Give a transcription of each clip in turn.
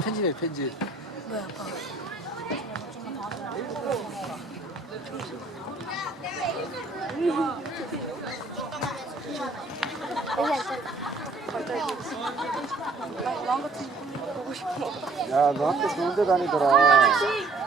편집해 편집. 야너 학교 좋은 데 다니더라.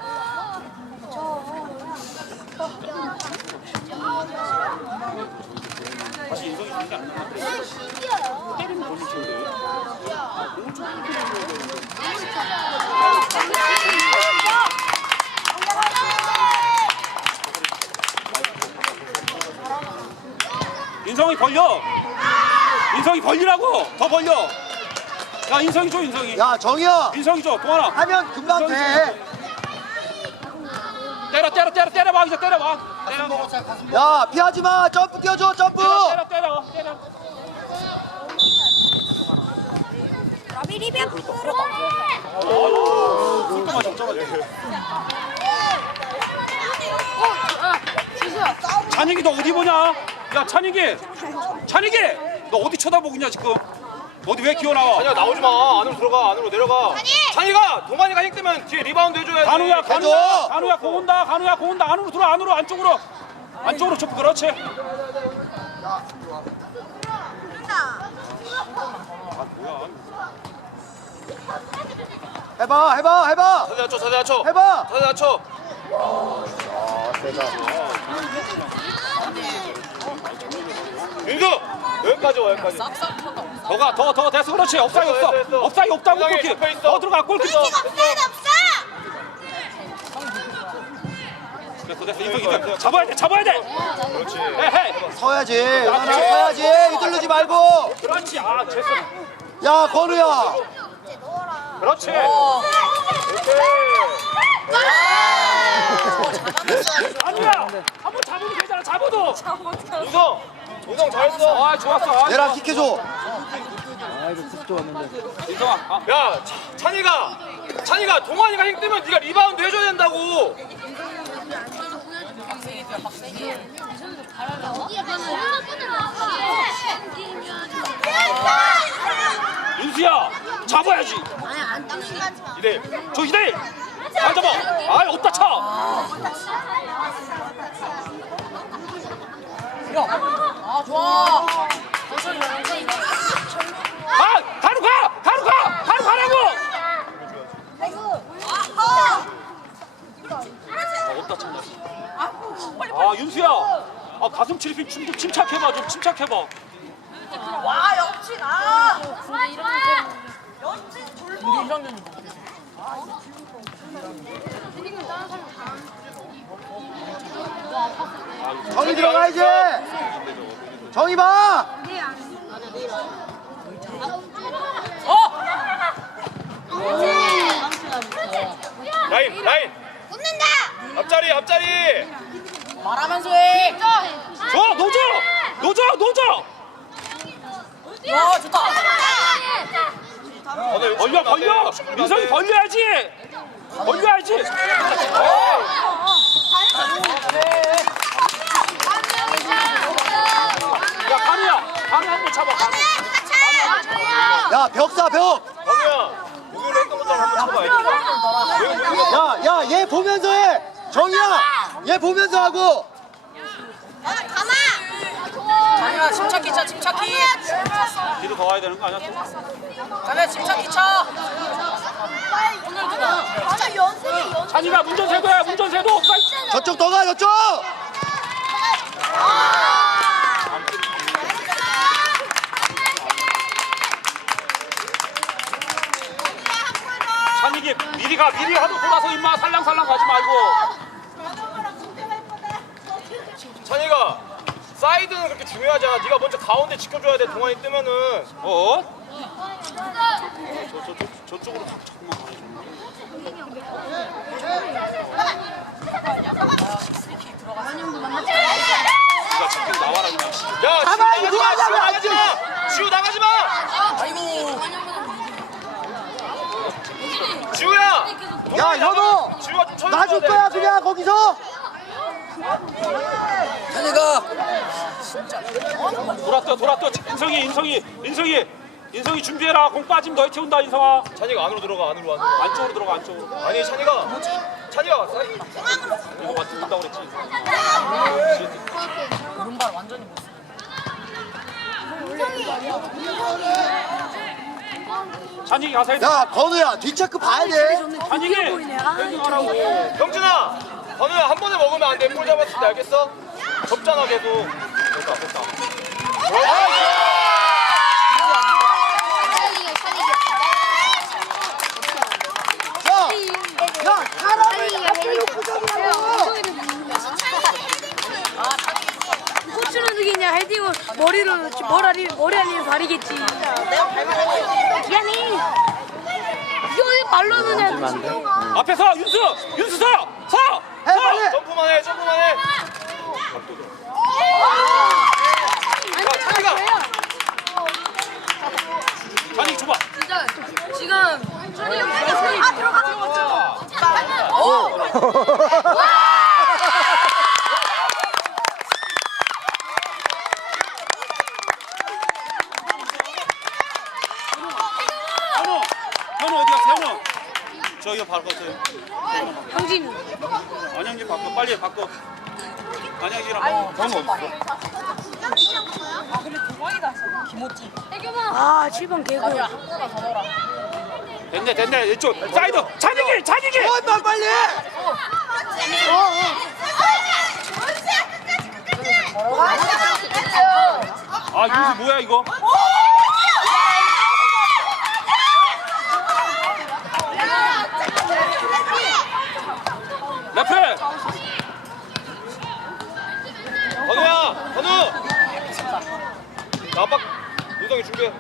인성이 벌려. 인성이 벌리라고. 더 벌려. 야 인성이 줘 인성이. 야 정이야 인성이 줘 동환아. 하면 금방 돼 때려 때려 때려 때려봐 이제 때려봐. 때려. 야 피하지 마 점프 뛰어줘 점프 때려 때려 때려. 라비 리비아 잠깐만 잠깐만. 찬익이 너 어디 보냐? 야 찬익이. 찬익이. 너 어디 쳐다보고 있냐 지금? 어디 왜 기어 나와? 찬이야 나오지 마. 안으로 들어가. 안으로 내려가. 찬이가 동환이가 힘 뜨면 뒤에 리바운드 해줘야지. 간우야 간우야. 간우야 공 온다 간우야 공 온다 안으로 들어 안으로 안쪽으로 안쪽으로 좁 그렇지. 해봐 해봐 해봐 자세 낮춰. 자세 낮춰. 해봐 자세 낮춰. 윤수 여기까지 와 여기까지. 더가 더 더 됐어. 그렇지. 업사이 됐어, 없어 됐어. 업사이 없다고 세상에 골키 있어. 더 들어가. 골키 됐어. 없어. 됐어 됐어. 인성 인성 잡아야 돼 잡아야 돼. 그렇지. 헤헤 서야지. 하나 서야지. 휘둘르지 말고. 그렇지. 아 됐어 야 건우야. 그렇지. 아니야. 한번 잡으면 되잖아. 잡아도. 윤성. 윤성 잘했어. 아 좋았어 아, 얘랑 킥해줘 아 이거 खू 좋았는데. 인성아 아, 야 차- 찬이가 찬이가 동환이가 힘 뜨면 네가 리바운드 해줘야 된다고. 윤수야 잡아야지 이대. 저 이대 잘 잡아 아없 침착해봐, 좀 침착해봐. 와 영진 아 영진 졸부 정이 들어가야지 정이 봐 라인 라인. 붙는다 앞자리 앞자리. 말하면서 해 줘, 노줘! 노줘, 노줘! 와, 좋다 벌려, 벌려! 민성이 벌려야지! 벌려야지! 야, 간우야! 간우 한번 잡아, 간우. 야 벽사 벽 정우야. 여기로 했던 것처럼 한번 쳐봐. 야, 야, 얘 보면서 해. 정이야, 얘 보면서 하고. 가마 자네가 침착히 차 침착히 뒤로 더 와야 되는 거 아니야? 자네 침착히 차아 연습이 연 찬이가 문전세도야, 문전세도! 빨리! 저쪽 더 가, 저쪽. 찬이기 미리 가, 미리 하도 돌아서 임마 살랑살랑 가지 말고. 찬이가 사이드는 그렇게 중요하지 않아. 네가 먼저 가운데 지켜줘야 돼. 동환이 뜨면은. 어? 저, 저, 저, 저쪽으로 자- 자꾸만 가야지. 네가 자꾸 나와라 그냥. 야, 가만히 지우 누가 나가지 마. 나가, 지우 나가지 마. 지우 나가지 마. 아이고 지우야. 야, 현호. 지우가 좀 쳐줘야 놔줄 돼. 거야, 그냥 거기서. 돌았다, 돌았다. 인성이, 인성이, 인성이. 인성이 준비해라. 공 빠지면 너희 태운다 인성아. 찬이가 안으로 들어가 안으로 안으로. 안쪽으로 들어가 안쪽으로. 아니 찬이가 찬이가 사이드. 이거 맞듣다고 그랬지. 오른발 완전히 못 쓰네. 찬이 가사에 야 건우야 뒷체크 봐야 돼 찬이게 아, 헤딩하라고. 경준아, 건우야 한 번에 먹으면 안 돼. 볼 잡았을 때 알겠어? 접잖아 계속. 됐다 됐다. 야야 사람을 앞에 놓고 잡으라고 코치는 누구냐 헤딩을 머리로 머리 머리 아니면 발이겠지. 미안해. 이게 어디 발로 넣냐? 앞에 서 윤수 윤수 서 서. 해 빨리 점프만 해, 점프만 해. 찬이가. 찬이 줘봐. 진짜 지금 아 들어가는 거죠. 현우 현우 어디 갔어 현우? 저기가 바꿨어요. 형진. 안양진 바꿔 빨리 바꿔. 안양진이랑 현우 어디 있어? 아 근데 대박이다 진짜. 김호찌. 아 7번 개구. 야 한번만 더 넣어라. 됐네 됐네 이쪽 사이드 찬이기 찬이기. 엄마 빨리 아 윤수 뭐야 이거? 레프트. 건우야, 건우. 나 아빠 유성이 준비해.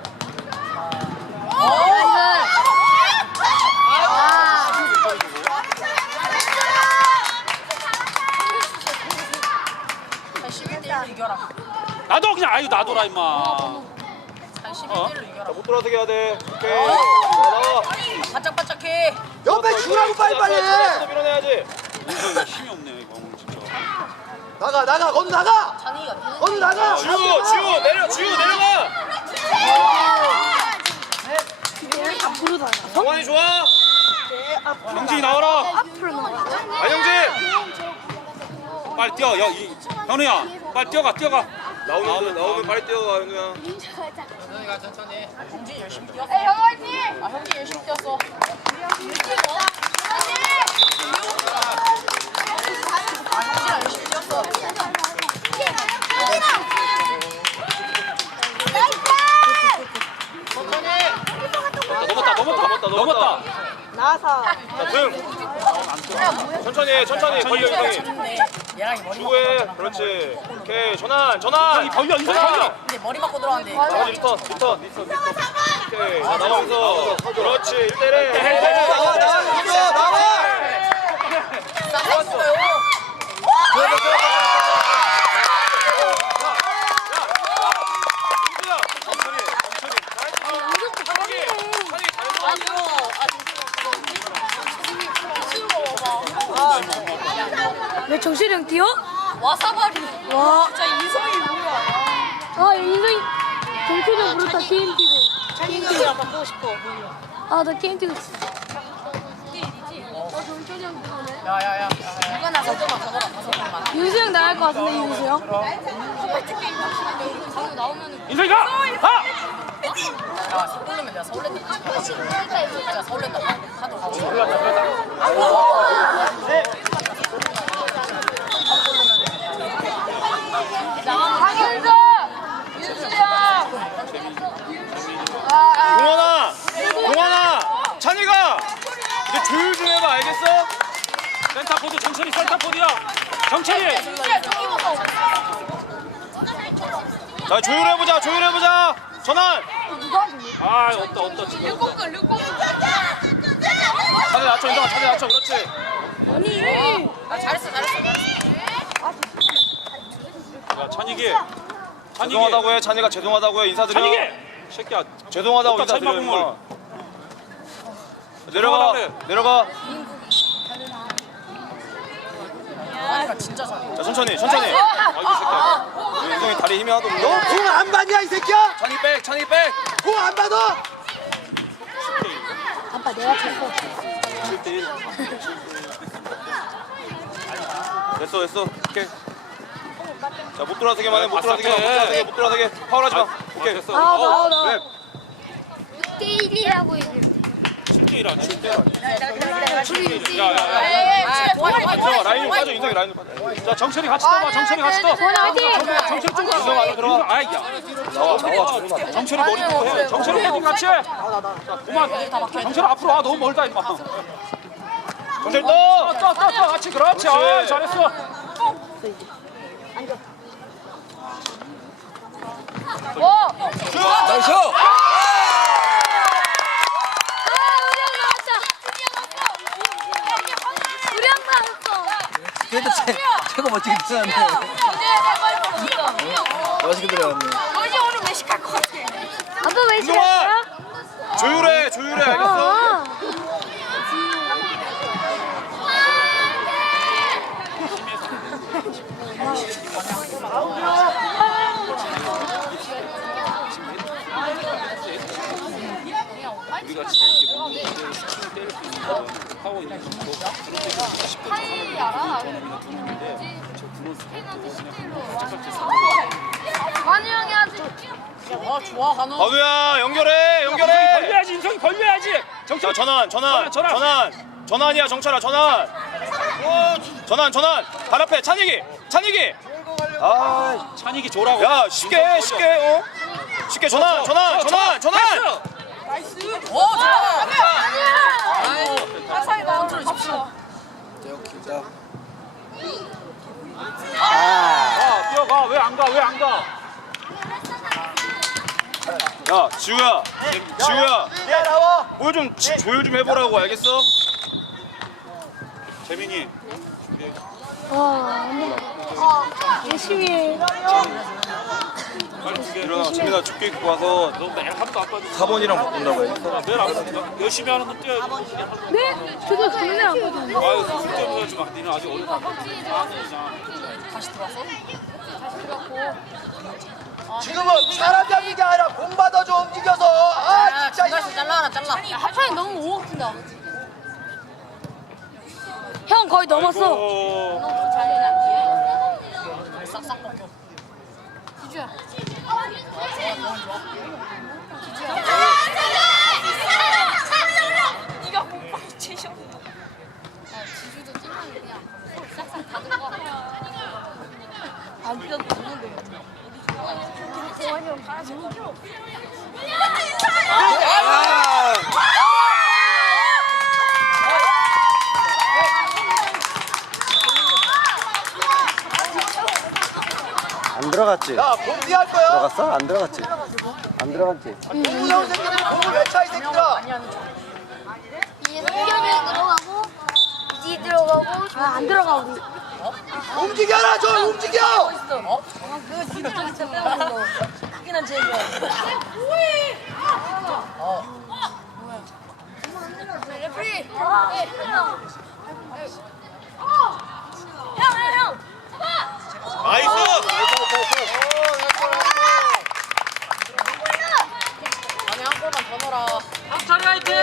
한 11대1로 이겨라. 나도 그냥 아유 나도라 임마. 한 11대1로 이겨라. 못 들어서게 해야 돼. 오케이. 자, 나와. 바짝바짝해. 옆에 주라고 빨리 빨리 또 밀어내야지. 힘이. 나가 나가 건우 나가 미는 건우 나가 지우, 지우 내려, 지우 내려가. 앞으로 나가. 동환이 좋아. 영진이 나와라. 앞으로 나가. 안영진. 빨리 뛰어. 야, 이, 현우야, 빨리 뛰어가, 뛰어가. 나오면 나오면 빨리 뛰어가, 현우야. 형진 열심히 뛰었어. 아 형진 열심히 뛰었어. 아 형진아 열심히 뛰었어. 넘었다, 넘었다. 나와서. 자, 등. 천천히 해, 천천히 벌려 유성이. 좋네. 얘랑 머리 주고해. 그렇지. 오케이. 전환, 전환. 이 벌려, 전환. 벌려. 근데 머리 맞고 들어왔는데. 나머지 리턴, 리턴. 오케이. 자, 나오면서. 그렇지. 1대1. 나와 나와 나와 싸웠어요. 왜 정신이 형 뛰어? 와사바리. 와. 진짜 인성이 뭐야. 아 인성이 정신이 형 부르다 게임 뛰고. 찬이랑 바꾸고 싶어. 아 나 게임 뛰고 있어. 야야야. 누가 나서 더 넣어라. 다섯 번만. 윤수 형 나갈 것 같은데 윤수 형? 인성이가! 가! 야 서울르면 내가 서울랜다. 진짜 서울랜다. 하도 가고. 강윤수! 윤수 형! 동환아! 동환아! 찬이가! 이제 조율 좀 해봐, 알겠어? 센터 포드 천천히 센터 포드야. 정철이. 자, 조율해 보자, 조율해 보자! 전환! 아, 없다, 없다 지금. 차례 낮춰, 인정아, 차례 낮춰, 그렇지. 아니 아 잘했어 잘했어. 야, 찬이기. 찬이기. 죄송하다고 해, 찬이가 죄송하다고 해, 인사드려. 찬이기. 새끼야. 죄송하다고 어디다 인사드려, 찬이가 임마. 내려가. 내려가. 아니가 진짜 잘해. 자, 천천히, 천천히. 아, 이 새끼야. 우리 인성이 다리 힘이 하나도 없네. 너공안 받냐 이 새끼야 찬이 백, 찬이 백! 공 안 받아? 아빠 내가 쳤어. 7대1 됐어 됐어 오케이 자못 돌아서게만 해못 아, 돌아서게 못 맞다. 돌아서게 못 돌아서게 파울하지 마 오케이 됐어 아, 나, 어, 나. 왜? 6대 1이라고 얘기했 는데. 7대1 아니야? 7대1 둘이 야야야 인성아 라인으로 빠져 인성이 라인으로 빠져. 자 정철이 같이 떠봐 정철이 같이 떠 전화 화이팅! 정철이 좀 인성 안으로 아이 야. 나와 나와 정철이 머리 보고 해. 정철이 헤딩 같이 해. 자, 그만. 정철이 앞으로 와. 너무 멀다 임마. 정철 떠 떠떠떠 같이 그렇지. 아 잘했어. 나이스 우리 한 나왔어. 그래도 최, 최고 멋지게 들어갔네. 멋지게 들어갔네. 아빠 왜! 싫었어? 조율해 조율해. 알겠어? 아. 우리가 지금 때릴 수 있는 파일이 알아? 관우 형이 하지. 어 좋아 간호 건우야 연결해 연결해. 벌려야지 인성이 벌려야지. 자 정철. 전환 전환 전환, 전환. 전환이야 정철아 전환. 전환 전환. 발 앞에 찬이기 찬이기 아 찬이기 줘라고 야 쉽게 해, 쉽게 어? 쉽게 전환 전환 전환 전환 오 좋아. 화살이가 컨트롤 집중 진짜 아. 뛰어가. 왜 안 가? 왜 안 가? 야 지우야. 지우야. 뭘좀 조율 좀 해보라고. 알겠어? 재민이 와, 열심히 해. 빨리 두개 일어나 재민아 춥게 입고 와서 너 매일 하루도 안 빠져 4번이랑 바꾼다고 알겠어 매일 안 빠져 열심히 하는 건 뛰어야지 네? 저도 장난 안 거든요. 아유 쓸데없는 거지 마 니는 아직 어리다 아 다시 들어왔어? 지금은 사람 잡는 게 아니라 공 받아줘 움직여서. 아야 진짜. 잘라 하나 잘라 하판이 너무 오버친다. 형 거의 넘었어. 벗겨 기주야. 네가 안 뛰어도 되는데 안 들어갔지? 야 공피할 거야. 들어갔어? 안 들어갔지? 안 들어갔지? 공무원 새끼들이 공을 왜차 이 새끼들아. 이승견이 들어가고 이지 들어가고 아안 들어가 우리. 움직여라 좀 움직여. 어? 그 뒤도 좀 있어 빼는 거 크기는 제일 좋아 레프리. 형형 나이스 아니 한 골만 더 넣어라 박찬이 화이팅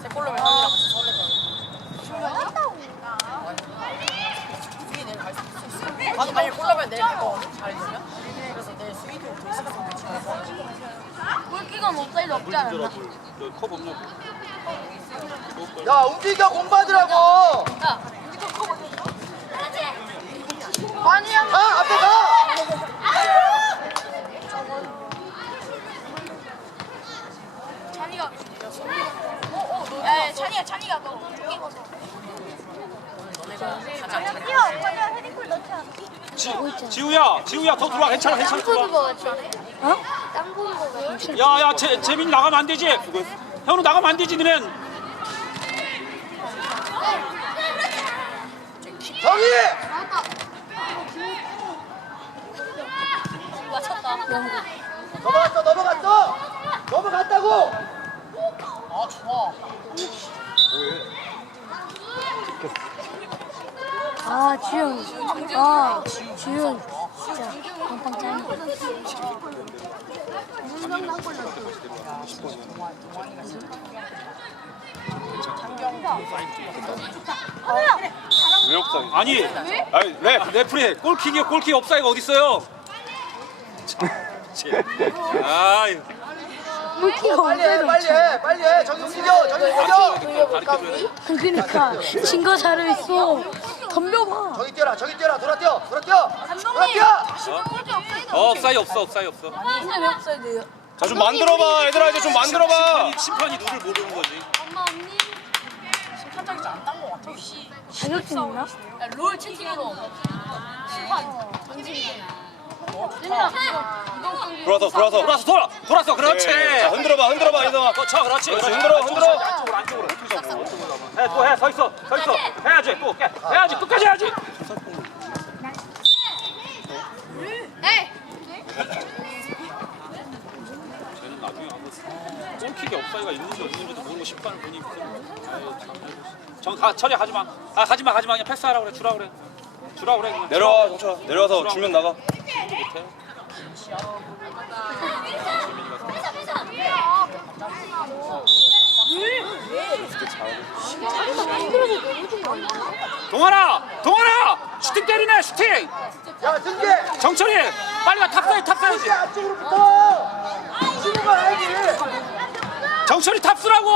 세 골로 면 형이랑 같이 설레자 수비 내일 갈수 있어 아니 만약 골라면 내일 갈거 잘해주면 그래서 내일 수비도 될 수 있어 골키가 옵사이드 없지 않았나? 저컵 없냐고 야 움직여 공 받으라고. 아니 형. 가 앞에 가. 찬이가. 어어 너. 야 찬이야 찬이가 너 저기 가서. 찬이야 찬이야 헤딩골 넣지 않았지? 지우야 지우야 더 들어와 괜찮아 괜찮아 땅 보는 들어와 거 같아. 어? 땅 보는 거 같아. 야야 재민이 나가면 안 되지 현우 나가면 안 되지 너넨 정희. 넘어갔어 넘어갔어. 넘어갔다고. 아 좋아 아 주영. 아 주영. 진짜. 왜 없어? 아니 아니 왜? 레프리 골킥이 골킥 업사이가 어디 있어요? 아이 빨리 해 빨리 해 빨리 해 저기 움직여 저기 움직여 그러니까 친거 잘했어. 덤벼봐. 저기 뛰어라 저기 뛰어라 돌아 뛰어 돌아 뛰어 돌아 감독님 뛰어 없어요. 어, 업사이 없어 업사이 없어. 근데 왜 없어야 자좀 만들어봐 얘들아 이제 좀 만들어봐. 심판이 심판이 룰을 모르는 거지. 엄마 언니. 심판장이 안딴거 같아. 자격증 있나? 야, 롤 채팅으로 심판 돌아서 돌아서. 돌아서 돌아 돌아서 그렇지. 네, 자 흔들어봐 흔들어봐 이성아. 그렇죠 그렇지. 그렇지, 흔들어, 흔들어. 안쪽으로 안쪽으로. 해또해서 있어 서 있어 해야지 또 깨. 해야지 끝까지 해야지. 네. 쟤는 나중에 한번 골킥에 업사이가 있는지 없는지도 모르고 심판을 보니. 정 처리 하지 마. 아 가지 마 가지 마 그냥 패스하라 그래 주라 그래. 주라 그래. 그냥. 내려와 정철아 내려와서 주면 나가. 못해. 동원아 동원아 슈팅 때리네 슈팅. 야 등계 정철이 빨리 가 탑사이 탑사이지. 등계 안쪽으로 붙어 정철이 탑수라고.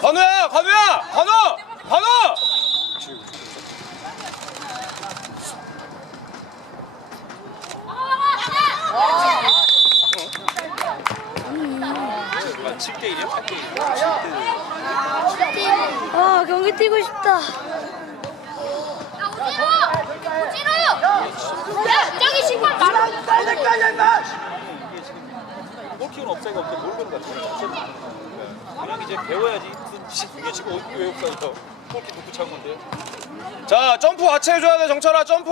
관우야 관우 관우. 아, 7대 1이야? 8대 1. 아 경기 뛰고 싶다. 야, 저기 신발 말아. 빨리까지 임마 골키는 업사이가 없대 모르는 거야. 그냥 이제 배워야지. 무슨 이게 지금 어떻게 왜 업사이가? 골키 놓고 찬 건데. 자 점프 같이 해줘야 돼 정철아 점프.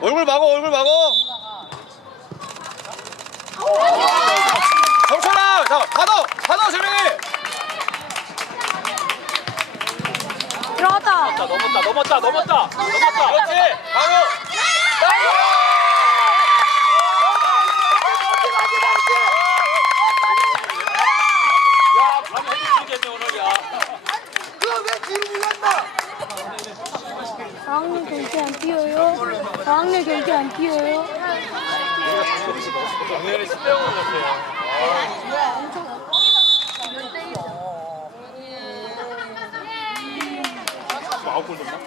얼굴 막어 얼굴 막어. 정철아 자 받아 받아 재민이. 들어갔다. 자 넘었다 넘었다 넘었다 넘었다. 그렇지 강우. 야 밤에 헤딩 치겠네 오늘 야. 그왜 뒤로 물렀나 4학년 경기 안 뛰어요? 4학년 경기 안 뛰어요? 작년에 10대 0을 냈어요. 뭐 아홉 골 넣나?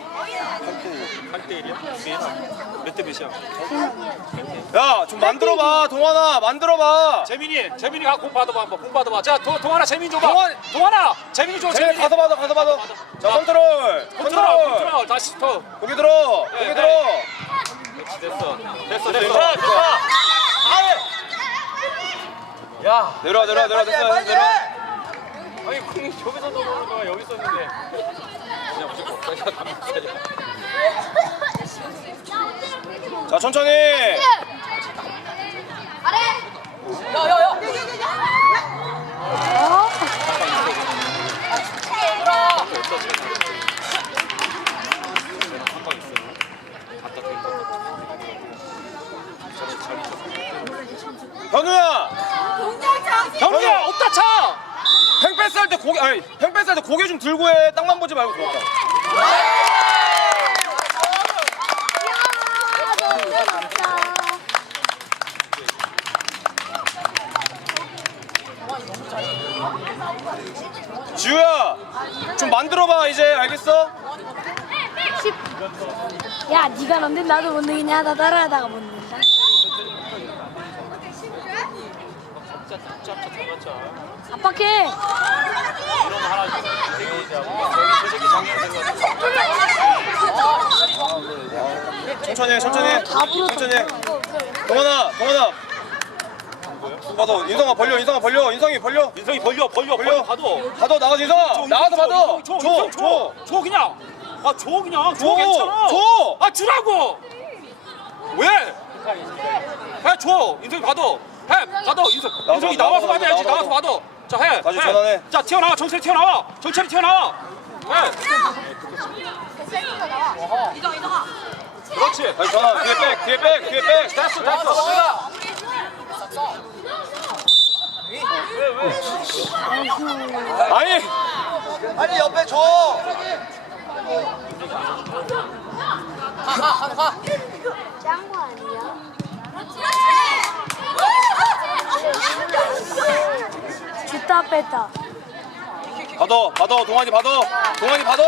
8대 1이야? 몇대 몇이야? 야 좀 만들어 봐 동환아 만들어 봐. 재민이 재민이가 공 받아봐 한번 공 받아봐. 자 도, 동환아 재민 줘봐. 동환! 동환아 재민이 줘 재민이 재민이. 가서 받아 가서 받아. 자 컨트롤 컨트롤 컨트롤. 컨트롤 다시 더. 고개 들어 네, 고개 네. 들어. 됐어 됐어 됐어. 됐어. 야 내려와 내려와 내려와 빨리 해 됐어 빨리 내려와. 해 아니 공이 저기서 넘어오는 거야 여기 있었는데. 그냥 무조건 업사이가 가면 없사이야. 자 천천히. 야야야 어? 한방 있어. 갖다 댈 거. 저런 자리 좀. 현우야 경기야 없다 차. 팽패스 할 때 고개 아니 들고 해 땅만 보지 말고 들어가. 지우야 좀 만들어봐 이제 알겠어? 야, 네가 넣는 나도 못 넣겠냐 하다 따라하다가 못 넣 는다. 압박해. 이런 거 하나 좀 되게 저 새끼 된거 천천히 해 천천히 해 다. 천천히 해 동원아 동원아 받아 인성아 벌려 인성아 벌려 인성이 벌려 인성이 벌려 벌려 벌려. 벌려 받어. 받아 나가서 인성아 나가서 받아 줘, 줘, 줘, 줘 그냥. 아, 줘 그냥. 줘, 줘, 괜찮아. 줘. 아, 주라고. 왜? 해, 줘. 인성이 받아. 해, 받아. 인성. 인성이 나와서 나와서, 받아야지. 나와서 나와서 받아. 자, 해. 다시 해. 전환해. 자, 튀어나와. 정철이 튀어나와. 정철이 튀어나와. 해. 이거 이거가. 그렇지. 다시 전환. 뒤에 백, 뒤에 백, 뒤에 백. 됐어, 됐어. 아니, 빨리 옆에 줘. 짱거 아니야? 줬다 뺐다. 받아, 받아, 동환이 받아, 동환이 받아.